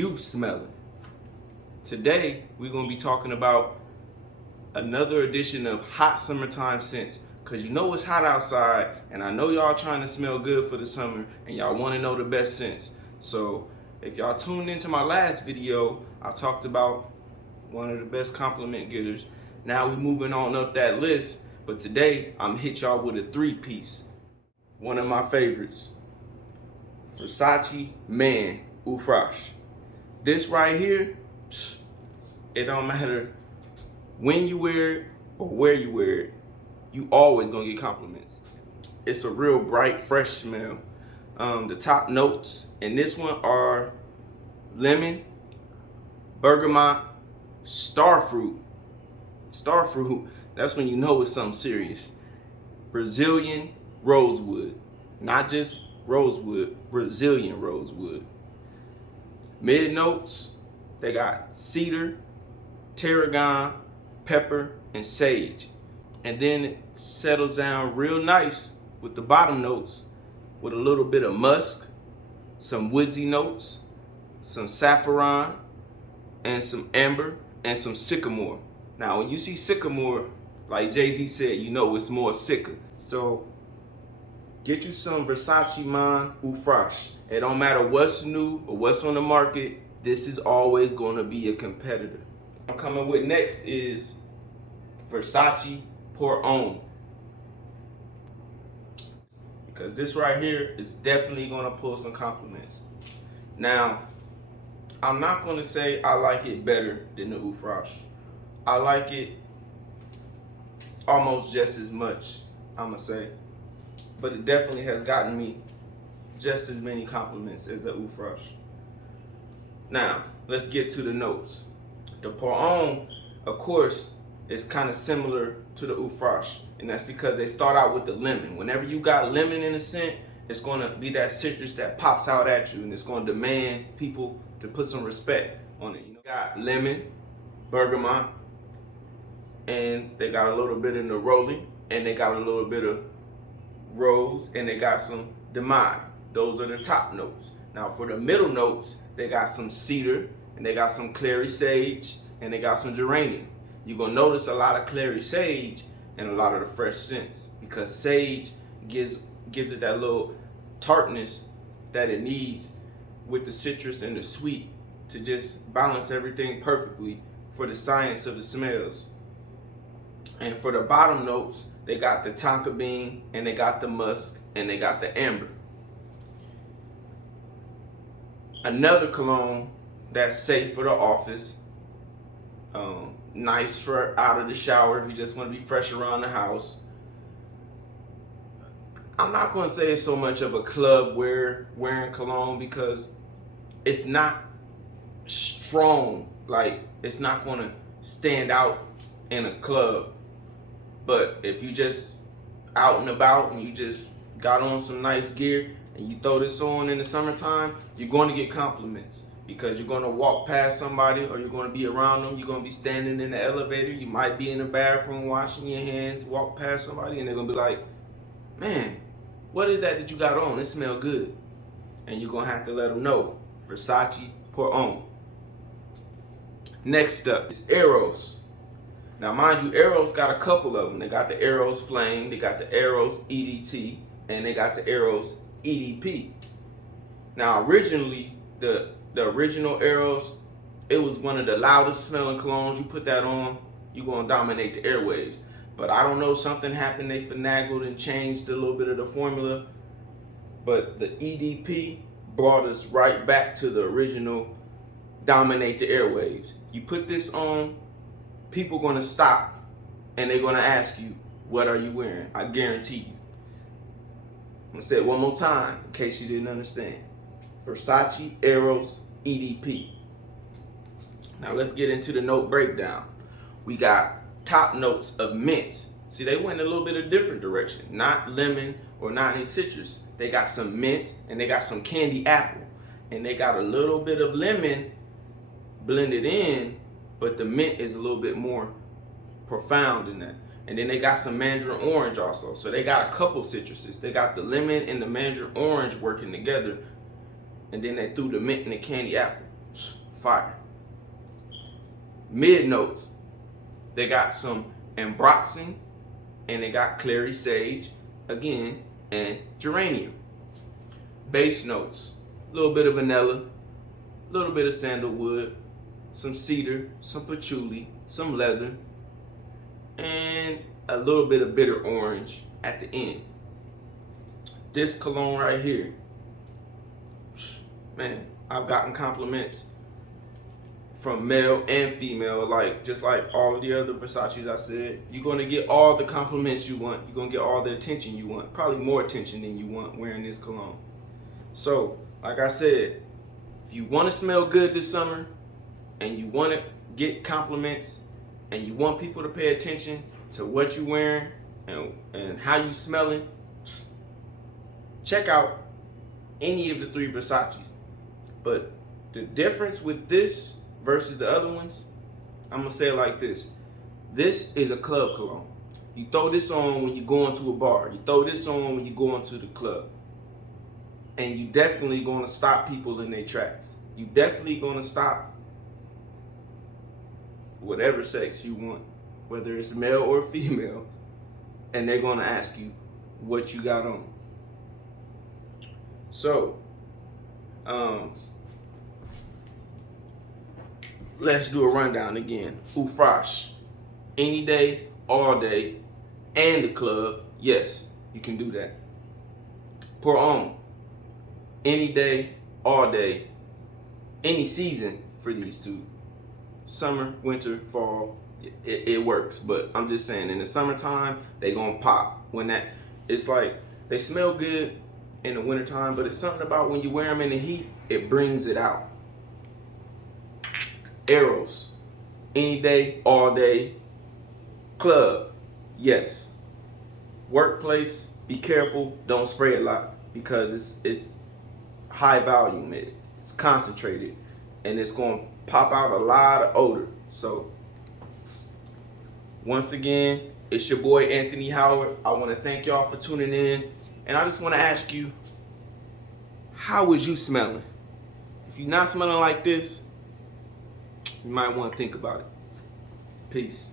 you smelling? Today, we're going to be talking about another edition of hot summertime scents. Because you know it's hot outside, and I know y'all trying to smell good for the summer, and y'all want to know the best scents. So if y'all tuned into my last video, I talked about one of the best compliment getters. Now we're moving on up that list, but today I'm hit y'all with a three-piece. One of my favorites, Versace Man Oufrache. This right here, it don't matter when you wear it or where you wear it, you always gonna get compliments. It's a real bright, fresh smell. The top notes in this one are lemon, bergamot, starfruit. Starfruit, that's when you know it's something serious. Brazilian rosewood, not just rosewood, Brazilian rosewood. Mid notes, they got cedar, tarragon, pepper, and sage. And then it settles down real nice with the bottom notes with a little bit of musk, some woodsy notes, some saffron, and some amber, and some sycamore. Now, when you see sycamore, like Jay-Z said, you know it's more sicker. So get you some Versace Man Oufrache. It don't matter what's new or what's on the market, this is always gonna be a competitor. I'm coming with next is Versace Homme. Because this right here is definitely gonna pull some compliments. Now, I'm not gonna say I like it better than the Oufrache. I like it almost just as much, I'ma say. But it definitely has gotten me just as many compliments as the Oufrache. Now, let's get to the notes. The Homme, of course, is kind of similar to the Oufrache, and that's because they start out with the lemon. Whenever you got lemon in a scent, it's gonna be that citrus that pops out at you, and it's gonna demand people to put some respect on it. You know, got lemon, bergamot, and they got a little bit in the rolling, and they got a little bit of rose, and they got some demi. Those are the top notes. Now for the middle notes, they got some cedar, and they got some clary sage, and they got some geranium. You're gonna notice a lot of clary sage and a lot of the fresh scents, because sage gives it that little tartness that it needs with the citrus and the sweet to just balance everything perfectly for the science of the smells. And for the bottom notes, they got the tonka bean, and they got the musk, and they got the amber. Another cologne that's safe for the office, nice for out of the shower if you just want to be fresh around the house. I'm not going to say it's so much of a club wearing cologne because it's not strong. Like, it's not going to stand out in a club. But if you just out and about and you just got on some nice gear and you throw this on in the summertime, you're going to get compliments. Because you're going to walk past somebody, or you're going to be around them. You're going to be standing in the elevator. You might be in the bathroom washing your hands, walk past somebody, and they're going to be like, man, what is that you got on? It smells good. And you're going to have to let them know. Versace Homme. Next up is Eros. Now, mind you, Eros got a couple of them. They got the Eros Flame, they got the Eros EDT, and they got the Eros EDP. Now, originally, the original Eros, it was one of the loudest smelling colognes. You put that on, you're gonna dominate the airwaves. But I don't know, something happened, they finagled and changed a little bit of the formula. But the EDP brought us right back to the original dominate the airwaves. You put this on, people gonna stop and they're gonna ask you, what are you wearing? I guarantee you. I'm gonna say it one more time in case you didn't understand. Versace Eros EDP. Now let's get into the note breakdown. We got top notes of mint. See, they went in a little bit of different direction. Not lemon or not any citrus. They got some mint and they got some candy apple. And they got a little bit of lemon blended in, but the mint is a little bit more profound in that. And then they got some mandarin orange also. So they got a couple citruses. They got the lemon and the mandarin orange working together. And then they threw the mint and the candy apple. fire. Mid notes, they got some ambroxan, and they got clary sage, again, and geranium. Base notes, a little bit of vanilla, a little bit of sandalwood, some cedar, some patchouli, some leather, and a little bit of bitter orange at the end. This cologne right here, man, I've gotten compliments from male and female, just like all of the other Versace's I said. You're gonna get all the compliments you want. You're gonna get all the attention you want. Probably more attention than you want wearing this cologne. So, like I said, if you wanna smell good this summer and you wanna get compliments and you want people to pay attention to what you're wearing and how you smelling, check out any of the 3 Versace's. But the difference with this versus the other ones, I'm gonna say it like this. This is a club cologne. You throw this on when you go into a bar. You throw this on when you go into the club. And you definitely gonna stop people in their tracks. You definitely gonna stop whatever sex you want, whether it's male or female, and they're gonna ask you what you got on. So, let's do a rundown again. Uppbeat, any day, all day, and the club. Yes, you can do that. Pour Homme, any day, all day, any season for these 2. Summer, winter, fall, it works. But I'm just saying, in the summertime, they gonna pop. It's like they smell good in the wintertime, but it's something about when you wear them in the heat, it brings it out. Eros, any day, all day. Club, yes. Workplace, be careful, don't spray a lot because it's high volume, it's concentrated, and it's going to pop out a lot of odor. So, once again, it's your boy Anthony Howard. I want to thank y'all for tuning in, and I just want to ask you, how was you smelling? If you're not smelling like this, you might want to think about it. Peace.